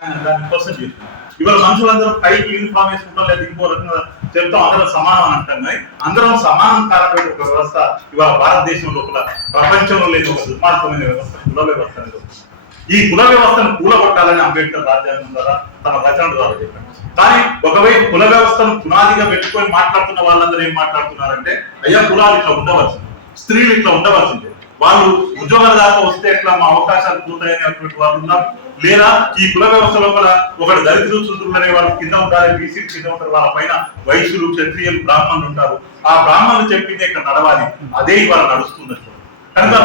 దాన్ని క్వశ్చన్ చేస్తున్నాం. ఇవాళ మనుషులందరూ పైకి యూనిఫామ్ వేసుకుంటాం లేదా ఇంకో రకంగా చెప్తాం, అందరం సమానం అని అంటాం. కానీ అందరం సమానం కానటువంటి ఒక వ్యవస్థ ఇవాళ భారతదేశం లోపల ప్రపంచంలో లేదు. ఒక దుర్మార్గమైన వ్యవస్థ కుల వ్యవస్థ అనేది. ఈ కుల వ్యవస్థను కూలగొట్టాలని అంబేద్కర్ రాజ్యాంగం ద్వారా తన రచన ద్వారా చెప్పారు. కానీ ఒకవైపు కుల వ్యవస్థను పునాదిగా పెట్టుకొని మాట్లాడుతున్న వాళ్ళందరూ ఏం మాట్లాడుతున్నారంటే, అయ్యా కులాలు ఇట్లా ఉండవలసింది, స్త్రీలు ఇట్లా ఉండవలసిందే, వాళ్ళు ఉద్యోగాల దాకా వస్తే ఎట్లా మా అవకాశాలు పోతాయనేటువంటి వాళ్ళు ఉన్నారు. లేదా ఈ కుల వ్యవస్థ లోపల ఒకటి దళితులు శూద్రులు అనే వాళ్ళు కింద ఉంటారు, బీసీలు కింద ఉంటారు, వాళ్ళ పైన వైశ్యులు క్షత్రియులు బ్రాహ్మణులు ఉంటారు. ఆ బ్రాహ్మణులు చెప్పింది ఇక్కడ నడవాలి, అదే ఇవాళ నడుస్తుంది. కనుక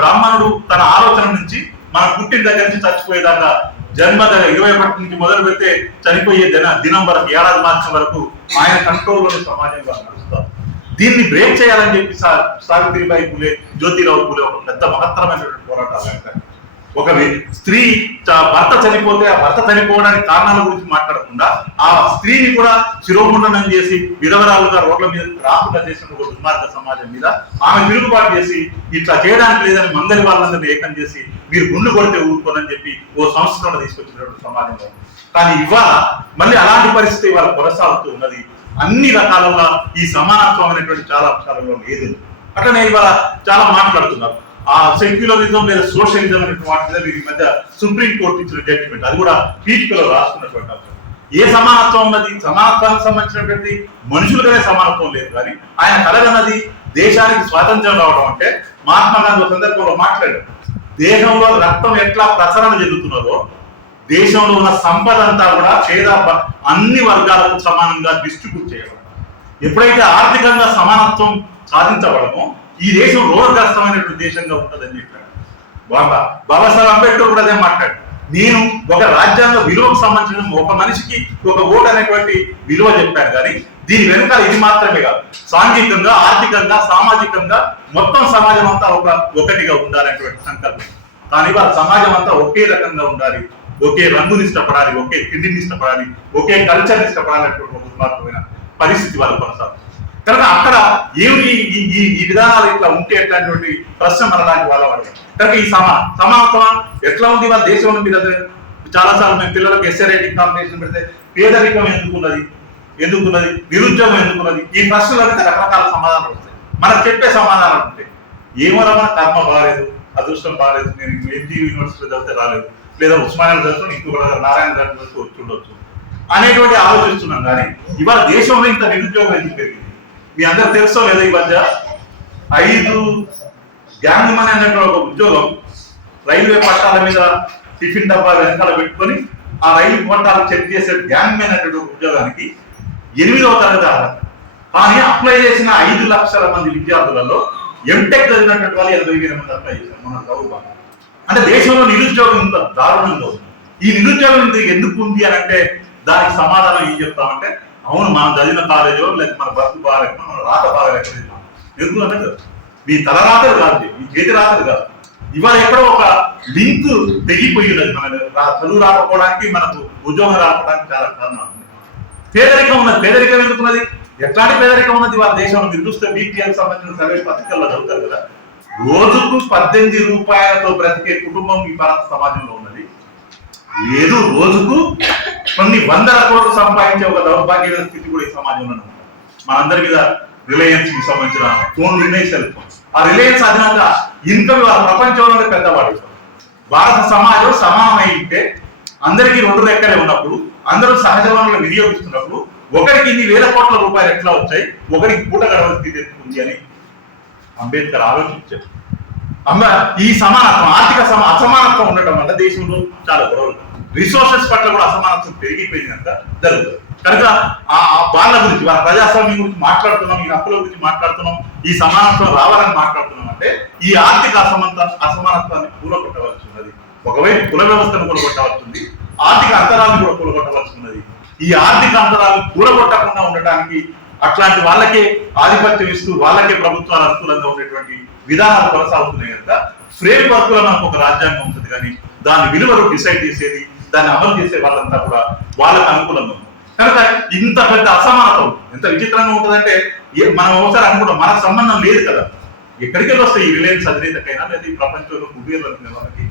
బ్రాహ్మణుడు తన ఆలోచన నుంచి మన పుట్టిన దగ్గర నుంచి చచ్చిపోయేదాకా జన్మ 21 నుంచి మొదలు పెడితే చనిపోయే దినం వరకు, ఏడాది మార్చం వరకు ఆయన కంట్రోల్లోని సమాజంగా నడుస్తారు. దీన్ని బ్రేక్ చేయాలని చెప్పి సావిత్రిబాయి పూలే, జ్యోతిరావు పూలే ఒక పెద్ద మహత్తరమైనటువంటి పోరాటాలు. ఒక స్త్రీ భర్త చనిపోతే ఆ భర్త చనిపోవడానికి కారణాల గురించి మాట్లాడకుండా ఆ స్త్రీని కూడా శిరోముండనం చేసి విధవరాలుగా రోడ్ల మీద రాకుండా చేసిన ఒక దుర్మార్గ సమాజం మీద ఆమె తిరుగుబాటు చేసి ఇట్లా చేయడానికి లేదని మంగళి వాళ్ళందరినీ ఏకం చేసి మీరు గుండు కొడితే ఊరుకోనని చెప్పి ఓ సంస్కరణ తీసుకొచ్చినటువంటి సమాజంలో. కానీ ఇవాళ మళ్ళీ అలాంటి పరిస్థితి ఇవాళ కొనసాగుతూ ఉన్నది. అన్ని రకాలలో ఈ సమానత్వం అనేటువంటి చాలా అంశాలలో లేదు. అట్లనే ఇవాళ చాలా మాట్లాడుతున్నారు ఆ సెక్యులరిజం లేదా సోషలిజం అనేటువంటి వాటి మీద ఈ మధ్య సుప్రీంకోర్టు ఇచ్చిన జడ్జిమెంట్, అది కూడా పీఠికలో రాస్తున్నటువంటి అంశం. ఏ సమానత్వం ఉన్నది? సమానత్వానికి సంబంధించినటువంటి మనుషులుగానే సమానత్వం లేదు. కానీ ఆయన కలగన్నది దేశానికి స్వాతంత్ర్యం రావడం. అంటే మహాత్మా గాంధీ సందర్భంలో మాట్లాడారు, దేశంలో రక్తం ఎట్లా ప్రసరణ చెందుతున్నదో దేశంలో ఉన్న సంపద అంతా కూడా పేద అన్ని వర్గాలకు సమానంగా డిస్ట్రిబ్యూట్ చేయడం. ఎప్పుడైతే ఆర్థికంగా సమానత్వం సాధించబడమో ఈ దేశం రోగగ్రస్తమైనటువంటి దేశంగా ఉంటుందని చెప్పాడు. బాబాసాహెబ్ అంబేద్కర్ కూడా అదే మాట్లాడు. నేను ఒక రాజ్యాంగ విలువకు సంబంధించిన ఒక మనిషికి ఒక ఓటు అనేటువంటి విలువ చెప్పాను. కానీ దీని వెనుక ఇది మాత్రమే కాదు, సాంఘికంగా, ఆర్థికంగా, సామాజికంగా మొత్తం సమాజం అంతా ఒకటిగా ఉండాలనేటువంటి సంకల్పం. కానీ వాళ్ళ సమాజం అంతా ఒకే రకంగా ఉండాలి, ఒకే రంగుని ఇష్టపడాలి, ఒకే తిండిని ఇష్టపడాలి, ఒకే కల్చర్ని ఇష్టపడాలనేటువంటి ఒక దుర్మార్గమైన పరిస్థితి వాళ్ళు కొనసాగుతుంది. కనుక అక్కడ ఏమి ఈ విధానాలు ఇట్లా ఉంటే ఎట్లాంటి ప్రశ్న మనలాంటి వాళ్ళ వాడు. కనుక ఈ సమానత్వం ఎట్లా ఉంది వాళ్ళ దేశంలో? మీరు చాలాసార్లు మేము పిల్లలకు ఎస్ఏ రైటింగ్ కాంపిటీషన్ పెడితే పేదరికం ఎందుకున్నది, నిరుద్యోగం ఎందుకున్నది, ఈ ప్రశ్నలు అయితే రకరకాల సమాధానాలు వస్తాయి. మనకు చెప్పే సమాధానాలు ఉంటాయి. ఏమన్నా మన కర్మ బాగాలేదు, అదృష్టం బాగాలేదు, నేను ఎన్టీ యూనివర్సిటీలో చదివితే రాలేదు, లేదా ఉస్మానియా చదువుతాను, ఇంకొక నారాయణ గారి వచ్చి ఉండొచ్చు అనేటువంటి ఆలోచిస్తున్నాం. కానీ ఇవాళ దేశంలో ఇంత నిరుద్యోగం ఎందుకు పెరిగింది? మీ అందరూ తెలుసో లేదా, ఈ మధ్య 5 గ్యాంగ్ మనీ అనేటువంటి ఒక ఉద్యోగం రైల్వే పట్టాల మీద టిఫిన్ డబ్బా వెనకాల పెట్టుకొని ఆ రైలు పట్టాలు చెక్ చేసే గ్యాంగ్ మ్యాన్ అనేటువంటి ఉద్యోగానికి 8వ తరగతి అర్హత. కానీ అప్లై చేసిన 5 లక్షల మంది విద్యార్థులలో ఎంటెక్ చదివినటువంటి వాళ్ళు 80,000 మంది అప్లై చేశారు మన ప్రభుత్వం. అంటే దేశంలో నిరుద్యోగం ఇంత దారుణంగా ఉంది. ఈ నిరుద్యోగం ఇంత ఎందుకు ఉంది అని అంటే దానికి సమాధానం ఏం చెప్తామంటే, అవును మనం చదివిన కాలేజో లేదా మన బస్సు బాగాలేక మన రాత బాగాలేక ఎందుకు అంటే మీ తల రాతలు కాదు, మీ చేతి రాతలు కాదు. ఇవాళ ఎక్కడో ఒక లింక్ తెగిపోయి ఉన్నది. మన చదువు రాకపోవడానికి, మనకు ఉద్యోగం రాకపోవడానికి చాలా కారణాలు ఉన్నాయి. పేదరికం ఉన్నది. పేదరికం ఎందుకున్నది? ఎట్లాంటి పేదరికం ఉన్నది వాళ్ళ దేశంలో? మీరు చూస్తే బీపీఎల్ సంబంధించిన సర్వే పత్రికల్లో చదువుతారు కదా, రోజుకు 18 రూపాయలతో బ్రతికే కుటుంబం ఈ భారత సమాజంలో ఉన్నది. లేదు, రోజుకు కొన్ని 100 కోట్లు సంపాదించే ఒక దౌర్భాగ్య స్థితి కూడా ఈ సమాజంలో ఉంది. మనందరి మీద రిలయన్స్ కి సంబంధించిన ఫోన్ ఉన్నాయి, సెల్ ఫోన్. ఆ రిలయన్స్ అధినేత ఇన్కమ్ వాళ్ళ ప్రపంచంలోనే పెద్దవాడు. భారత సమాజం సమానమై ఉంటే అందరికీ 2 రెక్కలే ఉన్నప్పుడు, అందరూ సహజ వనరులు వినియోగిస్తున్నప్పుడు ఒకరికి ఇన్ని వేల కోట్ల రూపాయలు ఎట్లా వచ్చాయి, ఒకరికి పూట గడవ స్థితి ఎత్తుకుంది అని అంబేద్కర్ ఆలోచించారు. ఈ సమానత్వం, ఆర్థిక అసమానత్వం ఉండటం వల్ల దేశంలో చాలా గొడవలు, రిసోర్సెస్ పట్ల కూడా అసమానత్వం పెరిగిపోయినంత జరుగుతుంది. కనుక వాళ్ళ గురించి, వాళ్ళ ప్రజాస్వామ్యం గురించి మాట్లాడుతున్నాం, ఈ హక్కుల గురించి మాట్లాడుతున్నాం, ఈ సమానత్వం రావాలని మాట్లాడుతున్నాం. అంటే ఈ ఆర్థిక అసమానత్వాన్ని కూలగొట్టవలసి ఉన్నది. ఒకవైపు కుల వ్యవస్థను కూలగొట్టవలసి ఉంది, ఆర్థిక అంతరాలను కూడా కూలగొట్టవలసి ఉన్నది. ఈ ఆర్థిక అంతరాలు కూలగొట్టకుండా ఉండటానికి అట్లాంటి వాళ్ళకే ఆధిపత్యం ఇస్తూ వాళ్ళకే ప్రభుత్వాలు అనుకూలంగా ఉండేటువంటి విధానాలు కొనసాగుతున్నాయి కనుక ఫ్రేమ్ వర్క్ లో మనకు ఒక రాజ్యాంగం ఉంటుంది. కానీ దాని విలువలు డిసైడ్ చేసేది, దాన్ని అమలు చేసే వాళ్ళంతా కూడా వాళ్ళకు అనుకూలంగా ఉంది. కనుక ఇంత పెద్ద అసమానత ఎంత విచిత్రంగా ఉంటుందంటే, మనం ఒకసారి అనుకుంటాం మనకు సంబంధం లేదు కదా, ఎక్కడికి వస్తాయి ఈ రిలయన్స్ అధినేతకైనా లేదా ఈ ప్రపంచంలో కుబేర్లు అనుకునే వాళ్ళకి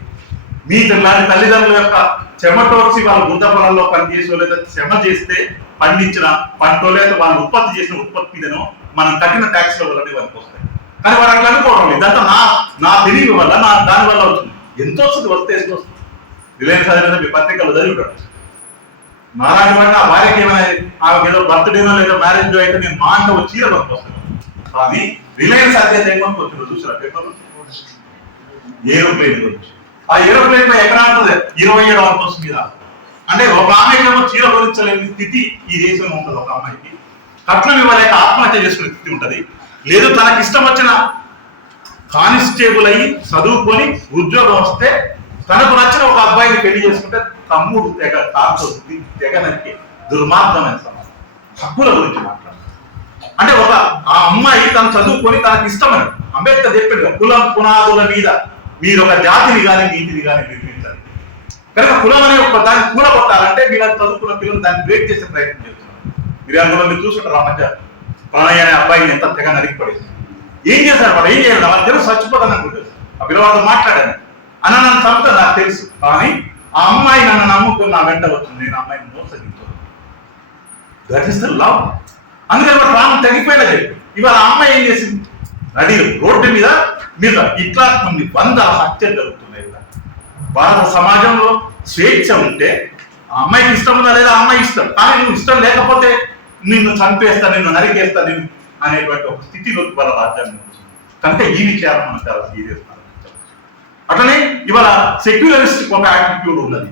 మీ లాంటి తల్లిదండ్రుల యొక్క చెమటోడ్చి వాళ్ళ వృద్ధ పొలాల్లో పనిచేసో లేదా శ్రమ చేస్తే పండించిన పంటో లేదా వాళ్ళు ఉత్పత్తి చేసిన ఉత్పత్తి మీదనో మనం కట్టిన ట్యాక్స్ లో వల్లనే వాళ్ళకి వస్తాయి. కానీ వాడు అట్లా అనుకోవడం లేదు. ఇదంతా నా తెలివి వల్ల దాని వల్ల అవుతుంది. ఎంత వస్తుంది వస్తే ఎంత వస్తుంది. రిలయన్స్ అదే మీ పత్రికలు చదివిటాడు. నారాయణ వాడిని ఆ భార్యకి ఏమైనా ఆమెకి ఏదో బర్త్డేనో లేదా మ్యారేజ్ అయితే నేను మా అంటే ఒక చీర వస్తున్నాను. కానీ రిలయన్స్ అధ్యత ఏమనుకోవచ్చు చూసారా పేపర్ ఏరోప్లేన్ గురించి. ఆ ఏరోప్లేన్ పై ఎక్కడ ఉంటుంది 27వ అంతస్తు మీద. అంటే ఒక ఆమెకేమో చీర భరించలేని స్థితి ఈ దేశంలో ఉంటుంది. ఒక అమ్మాయికి కట్నం ఇవ్వలేక ఆత్మహత్య చేసుకునే స్థితి ఉంటుంది. లేదు తనకి ఇష్టం వచ్చిన కానిస్టేబుల్ అయ్యి చదువుకొని ఉద్యోగం వస్తే తనకు నచ్చిన ఒక అబ్బాయిని పెళ్లి చేసుకుంటే తమ్ముడు తెగ నరికి దుర్మార్గమైన సమస్య. హక్కుల గురించి మాట్లాడారు. అంటే ఆ అమ్మాయి తను చదువుకొని తనకు ఇష్టమని అంబేద్కర్ చెప్పాడు, కులం పునాదుల మీద మీరు ఒక జాతిని కానీ నీతిని కానీ నిర్మించాలి. కనుక కులం అనే ఒక దాన్ని కూడగొట్టాలంటే మీరు చదువుకున్న పిల్లలు దాన్ని బ్రేక్ చేసే ప్రయత్నం చేస్తున్నారు. మీరు అందులో మీరు చూసుకుంటారు ఆ మధ్య ప్రణయ్ అనే అబ్బాయిని ఎంత తెగ నరికిపడేది. ఏం చేశారు వాడు? ఏం చేయాలి? వాళ్ళకి తెలుసు చచ్చిపోతాను అనుకుంటారు. ఆ పిల్లవాడితో మాట్లాడాను అన్న నన్ను చంపుతా నాకు తెలుసు. కానీ ఆ అమ్మాయి నన్ను నమ్ముకుని నా వెంట వచ్చింది. నేను అమ్మాయిని మోసగించాను. That is the love. అందుకని వాడు ప్రాణం తగ్గిపోయినా చెప్పి ఇవాళ ఆ అమ్మాయి ఏం చేసింది? నడి రోడ్డు మీద ఇట్లా కొన్ని 100 హత్యలు జరుగుతున్నాయి. భారత సమాజంలో స్వేచ్ఛ ఉంటే ఆ అమ్మాయికి ఇష్టం ఉందా లేదా అమ్మాయి ఇష్టం, కానీ నువ్వు ఇష్టం లేకపోతే నిన్ను చంపేస్తా, నిన్ను నరికేస్తా నేను అనేటువంటి ఒక స్థితిలో వాళ్ళ రాజ్యాంగం వచ్చింది. కనుక ఈ విచారం మనం చాలా సీరియస్. అట్లనే ఇవాళ సెక్యులరిస్టిక్ ఒక యాటిట్యూడ్ ఉన్నది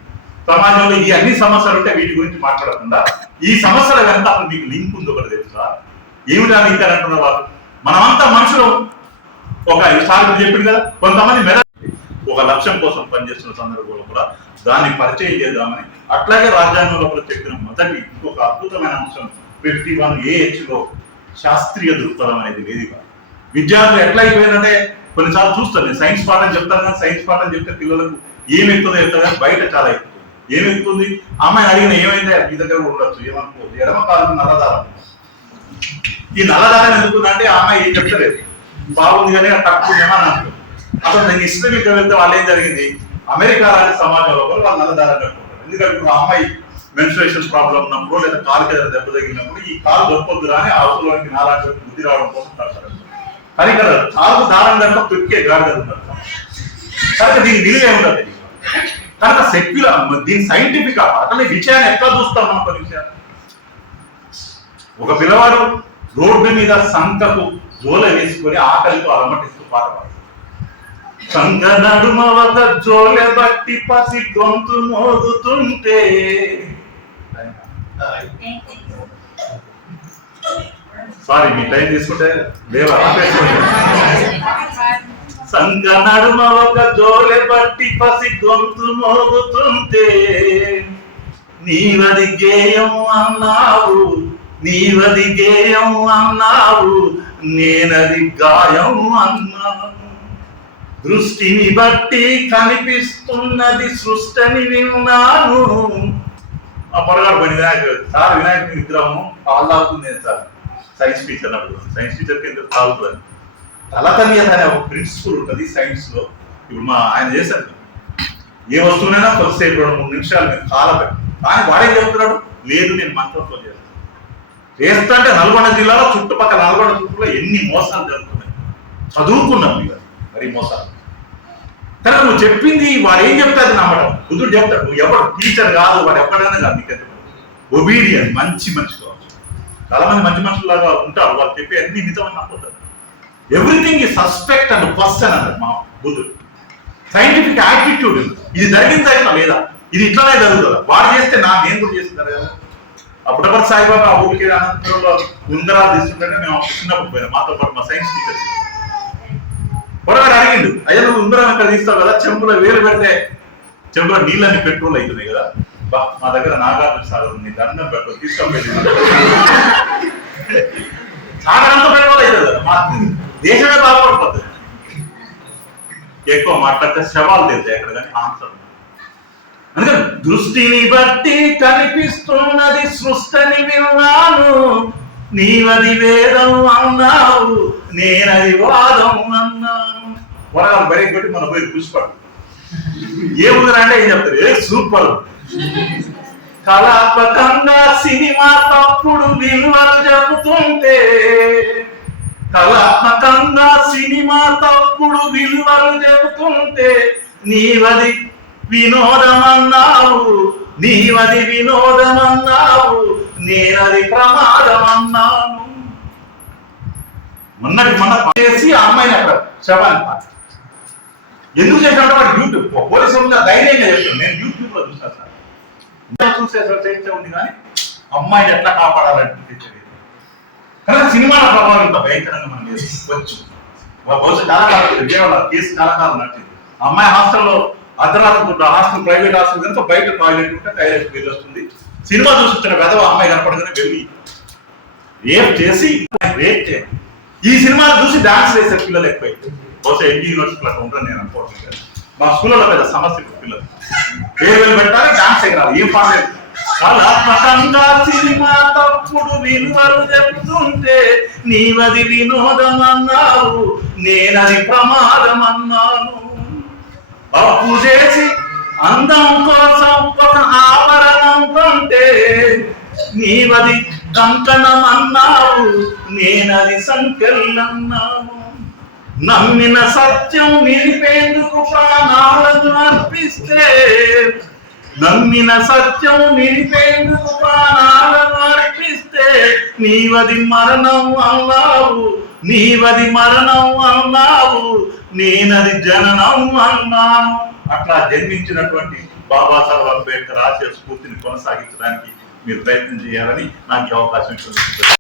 సమాజంలో. ఈ అన్ని సమస్యలు ఉంటే వీటి గురించి మాట్లాడకుండా ఈ సమస్యల వెంట అసలు మీకు లింక్ ఉంది ఒకటి తెలుసా? ఏమిటా లింక్ అని అంటున్నారు వాళ్ళు. మనమంతా మనుషులు ఒక సార్లు చెప్పింది కదా, కొంతమంది ఒక లక్ష్యం కోసం పనిచేస్తున్న సందర్భంలో కూడా దాన్ని పరిచయం చేద్దామని. అట్లాగే రాజ్యాంగంలో కూడా చెప్పిన మొదటి ఇంకొక అద్భుతమైన అంశం 51AH లో శాస్త్రీయ దృక్పథం అనేది లేదు. విద్యార్థులు ఎట్లా అయిపోయిందంటే కొన్నిసార్లు చూస్తాను నేను సైన్స్ పాఠం చెప్తాను కానీ సైన్స్ పాఠం చెప్తే పిల్లలకు ఏమెక్కుతుందో చెప్తాను కానీ బయట చాలా ఎక్కుతుంది. ఏమెక్కుతుంది? అమ్మాయి అడిగిన ఏమైంది మీ దగ్గర ఉండొచ్చు, ఏమనుకోవద్దు. ఎడమ కాదు నల్లదారం. ఈ నల్లదారం ఎందుకుందంటే ఆ అమ్మాయి ఏం చెప్తలేదు, బాగుంది కానీ తక్కువ ఏమని అంటారు. అసలు నేను ఇస్లామిక్ వెళ్తే వాళ్ళు ఏం జరిగింది, అమెరికా లాంటి సమాజంలో వాళ్ళు నల్లదారం కట్టుకుంటారు. ఎందుకంటే ఆ అమ్మాయి మెన్స్ట్రుయేషన్ ప్రాబ్లం ఉన్నప్పుడు లేదా కాలు దగ్గర దెబ్బ తగిలినప్పుడు ఈ కాలు దొరకొద్దురా అని అవసరానికి నాలాంటి బుద్ధి రావడం కోసం కడతారు. కానీ ఇక్కడ కాలు దారం కనుక తొక్కే గాడిదలు ఉన్నారు. కనుక దీని విలువ ఏముంటుంది కనుక సెక్యులర్ దీని సైంటిఫిక్ అట్లనే విషయాన్ని ఎట్లా చూస్తాం మనం కొన్ని విషయాలు. ఒక పిల్లవాడు రోడ్డు మీద సంకకు జోల వేసుకొని ఆకలితో అలమటిస్తూ పాట పాడు. సంగ నడుమ ఒక జోలె బట్టి పసి గొంతు మోగుతుంటే సారీ మీ టైం తీసుకుంటే లేవా? సంగ నడుమ ఒక జోలె బట్టి పసి గొంతు మోగుతుంటే నీవది గేయం అన్నావు, నీవది గేయం అన్నావు, నేనది గాయం అన్నాను. దృష్టిని బట్టి కనిపిస్తున్నది సృష్టిని విన్నాను. ఆ పొరగాడు పడి వినాయకుడు సార్ వినాయకుడి విగ్రహం పాలు తాగుతుంది సార్ సైన్స్ టీచర్ అప్పుడు. సైన్స్ టీచర్కి ఎందుకు తాగుతుంది? తలతనీయత అనే ఒక ప్రిన్సిపల్ ఉంటుంది సైన్స్ లో. ఇప్పుడు ఆయన చేశారు ఏ వస్తువునైనా కొద్దిసేపు 2-3 నిమిషాలు మీరు కాలపెట్టు. కానీ వాడేం చెప్తున్నాడు, లేదు నేను మంత్రంతో చేస్తా అంటే నల్గొండ జిల్లాలో చుట్టుపక్కల నల్గొండ చుట్టూలో ఎన్ని మోసాలు జరుగుతున్నాయి. చదువుకున్నాం ఇక మరి మోసాలు. కానీ నువ్వు చెప్పింది వాడు ఏం చెప్తే అది నమ్మడం. బుద్ధుడు చెప్తాడు నువ్వు ఎవరు టీచర్ కాదు, వాడు ఎప్పుడైనా కాదు. నీకు ఒబీడియన్స్ మంచి మనిషి కావచ్చు. చాలా మంది మంచి మనుషులాగా ఉంటారు, వాళ్ళు చెప్పి అన్ని నిజమని నమ్ముతారు. ఎవ్రీథింగ్ ఈ సస్పెక్ట్ అండ్ క్వశ్చన్ అన్నాడు మా బుద్ధుడు. సైంటిఫిక్ యాటిట్యూడ్ ఇది జరిగిందా ఇట్లా లేదా, ఇది ఇట్లానే జరుగుతుందా, వాడు చేస్తే నేను కూడా చేస్తున్నారు కదా. అప్పుడప్పుడు సాయిబాబా ఆ ఊరికి అనంతపురంలో ఉంగరాలు తీసుకుంటే మేము చిన్నప్పుడు పోయినా మాతో పాటు మా సైన్స్ టీచర్ పొరగాడు అడిగిండు, అయ్యా నువ్వు ఉంగరం ఇక్కడ తీస్తావు కదా, చెంపులో వేలు పెడితే చెంపులో నీళ్ళని పెట్రోల్ అవుతున్నాయి కదా, మా దగ్గర నాగార్జున సాగర్ నీ దండం పెట్రోల్ తీసుకొని సాగర్ అంతా పెట్రోల్ అవుతుంది కదా, మా దేశమే బాగుపడిపోతుంది. ఎక్కువ మాట్లాడితే శవాలు తెలుస్తాయి ఎక్కడ కానీ ఆన్సర్. అందుకని దృష్టిని బట్టి కనిపిస్తున్నది సృష్టిని విన్నాను, నీవది వేదం అన్నావు, నేనది వాదం అన్నాను. వరగాలు బయట పెట్టి మన పోయి పుష్పాడు ఏముందిరా అంటే ఏం చెప్తారు, ఏ సూపర్. కళాత్మకంగా సినిమా తప్పుడు విలువలు చెబుతుంటే, కళాత్మకంగా సినిమా తప్పుడు విలువలు చెబుతుంటే, నీవది వినోదమన్నావు, నీవది వినోదమన్నావు, నేనది ప్రమాదమన్నాను. మొన్నటి చేసి ఆ అమ్మాయిని అక్కడ శవాన్ని పాట ఎందుకు చేసినట్టు వాడు యూట్యూబ్ పోలీసు ధైర్యంగా చెప్తాను. నేను యూట్యూబ్ లో చూసాను సార్, చూసే చేస్తే ఉంది కానీ అమ్మాయిని ఎట్లా కాపాడాలని తెలియదు. కానీ సినిమాల ప్రభావం ఇంత భయంకరంగా మనం వచ్చు. బహుశా చాలా కాలం విజయవాడ కేసు చాలా కాలం నచ్చింది. అమ్మాయి హాస్టల్లో అర్ధరాత్రి హాస్టల్, ప్రైవేట్ హాస్టల్ కనుక బయట టాయిలెట్ ఉంటే టాయిలెట్ వెళ్ళి వస్తుంది. సినిమా చూసి వచ్చిన వెధవ అమ్మాయి కనపడగానే వెళ్ళి రేప్ చేసి రేప్ చేయాలి. ఈ సినిమాలు చూసి డాన్స్ వేసే పిల్లలు ఎక్కువైతే బహుశా ఎన్జీ యూనివర్సిటీలో ఉంటాను నేను అనుకోవట్లేదు. మా స్కూల్లో పెద్ద సమస్య పిల్లలు పేరు పెట్టాలి, డాన్స్ ఎగరాలి, ఏం పాడలేదు. కళాత్మకంగా సినిమా తప్పుడు విలువలు చెప్తుంటే, నీవది వినోదమన్నావు, నేనది ప్రమాదమన్నాను. అప్పు చేసి అందం కోసం ఒక ఆభరణం కొంటే, నీవది కంకణమన్నావు, నేనది సంకెళ్ళన్నాను. నమ్మిన సత్యం నిలిపేందుకు ప్రాణాలను అర్పిస్తే, నమ్మిన సత్యం నిలిపేందుకు ప్రాణాలను అర్పిస్తే, నీవది మరణం అన్నావు, నీవది మరణం అన్నావు, నేనది జననం అన్నాను. అట్లా జన్మించినటువంటి బాబాసాహెబ్ అంబేద్కర్ ఆశయ స్ఫూర్తిని కొనసాగించడానికి మీరు ప్రయత్నం చేయాలని నాకు అవకాశం ఇస్తుంది.